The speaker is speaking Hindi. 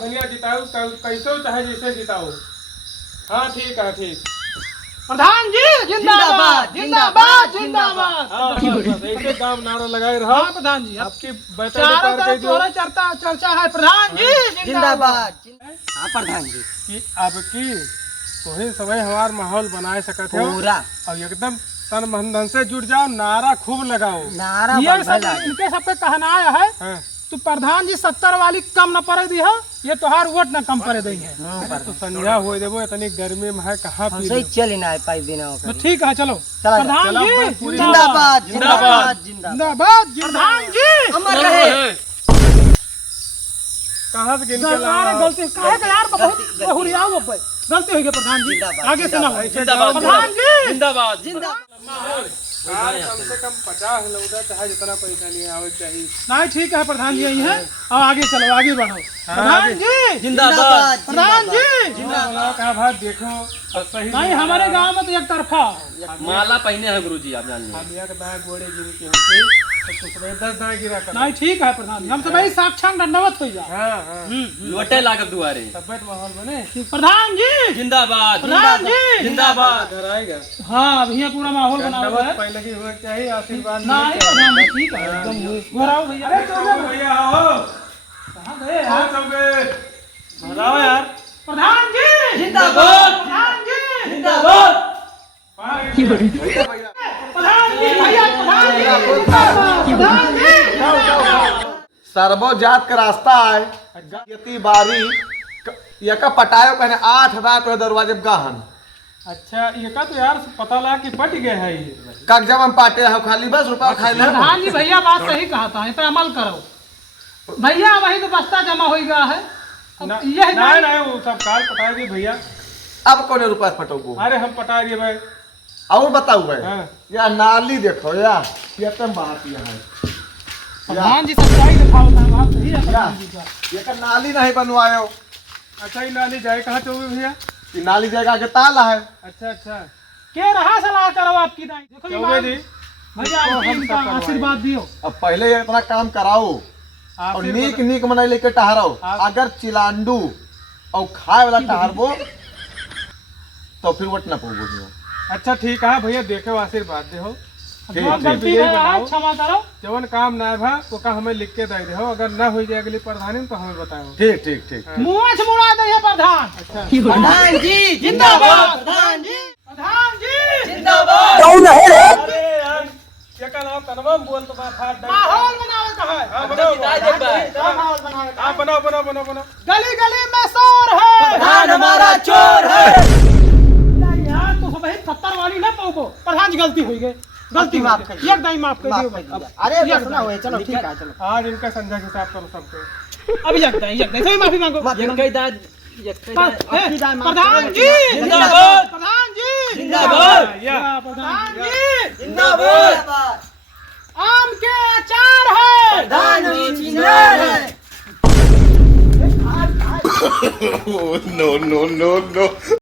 धनिया जिताओ कैसे चाहे जैसे जिताओ। हाँ ठीक है ठीक। प्रधान जी जिंदाबाद जिंदाबाद जिंदाबाद। ऐसे गाँव नारा लगाए रहा। हाँ प्रधान जी आपकी चारों तरफ तोहरा चर्चा है प्रधान जी जिंदाबाद। हाँ प्रधान जी कि आपकी वही समय हमार माहौल बनाए सकते हो पूरा और एकदम तन मन धन से जुट जाओ, नारा खूब लगाओ। नारा ये सब इनके सबके कहना है हाँ। तू प्रधान जी 70 वाली कम न पड़े दी है, ये तोहार वोट न कम पड़े दी है। तो संध्या हो देवो इतनी गर्मी में है कहाँ पी हमसे चल ना पाई बिना तो ठीक है चलो चला प्रधान जी जिंदाबाद जिंदाबाद जिंदाबाद प्रधान जी अमर रहे। कहाँ से गिन के अरे लाओ? गलती काहे का यार बहुत हुरियाओ पे गलती हो गई प्रधान जी। आगे से ना हो। जिंदाबाद प्रधान जी जिंदाबाद जिंदाबाद। यार कम से कम 50 लौटा चाहे जितना पैसा नहीं आवे चाहिए। नहीं ठीक है प्रधान जी यही है। अब आगे चलो आगे बढ़ो प्रधान जी जिंदाबाद प्रधान जी जिंदाबाद। कहा भाई देखो सही नहीं हमारे गांव में तो एक तरफा माला पहने हैं गुरुजी आप जान हम यहाँ के दाएं गोड़े गिर के होते तो कुछ में 10 दाएं गिरा कर। नहीं ठीक है प्रधान जी हम तो भाई साक्षात दंडवत हो जा। हाँ हाँ लोटे लागत दुआरे। तबियत माहौल बने। प्रधान जी जिंदाबाद प्रधान जी जिंदाबाद। घर आएगा हाँ अभी ये पूरा माहौल बना हुआ है। पहले की हुआ चाहिए आशीर्वाद नहीं प्रधान जी ठीक है एकदम घोराओ भैया। अरे चलो भैया आओ। कहाँ गए आओ यार चौके बताओ यार। प्रधान जी जिंदाबाद प्रधान जी जिंदाबाद। प्रधान जी भैया प्रधान जी सर्वोजात का रास्ता है यति बारी यका पटायो कहने 8,000 पे दरवाजे गाहन अच्छा ये का तो यार पता लगा कि पट गए है ये। कागजा में पाटे हो खाली बस रुपया खाई ले। प्रधान जी भैया बात सही कहा था इस पे अमल करो भैया वही तो बस्ता जमा हो गया है। अब यह नहीं नहीं वो सब काल पटा दिए भैया। अब कौन रुपया फटोगो। अरे हम पटा दिए भाई। और बताऊ भाई हाँ। या नाली देखो या ये तुम बात यहाँ प्रधान जी सच्चाई दिखाओ था बात सही है प्रधान जी का। ये का नाली नहीं बनवायो। अच्छा ये नाली जाए कहाँ चौबे भैया? ये नाली जगह के ताला है। अच्छा अच्छा के रहा सलाह करो आपकी दाई देखो चौबे ईमान जी भैया आपको हम इनका सब आशीर्वाद दियो। अब पहले ये अपना काम कराओ और नीक नीक मनाई लेके टहराओ। अगर चिलांडू और खाए वाला टहरबो तो फिर वट ना पोगो। अच्छा ठीक है भैया देखो आशीर्वाद दे हो। जो गलती है आज क्षमा करो। जवन काम ना भा वो का हमें लिख के दे दे हो। अगर ना हो जाए अगली प्रधानी तो हमें बताओ। ठीक ठीक ठीक। मुंह से मुड़ा दे प्रधान। अच्छा प्रधान जी जिंदाबाद प्रधान जी प्रधान जी जिंदाबाद। अरे यार ये का नाम तनवम बोल तो बा फाट दे। माहौल बनावे का है। हां बनाओ माहौल बनावे का हां बनाओ बनाओ बनाओ बनाओ। गली गली में शोर है प्रधान हमारा चोर है। यार तो सब 70 वाली ना पाओ प्रधान जी गलती हुई गई गलती माफ कर एक दाई माफ कर दियो। अरे बस ना होए चलो ठीक है चलो। आज इनका संध्या हिसाब करो सबको। अभी एक दाई सही माफी मांगो। दाद प्रधान जी जिंदाबाद प्रधान जी जिंदाबाद या प्रधान जी जिंदाबाद। आम के अचार है प्रधान जी जिंदाबाद। no, no, no, no.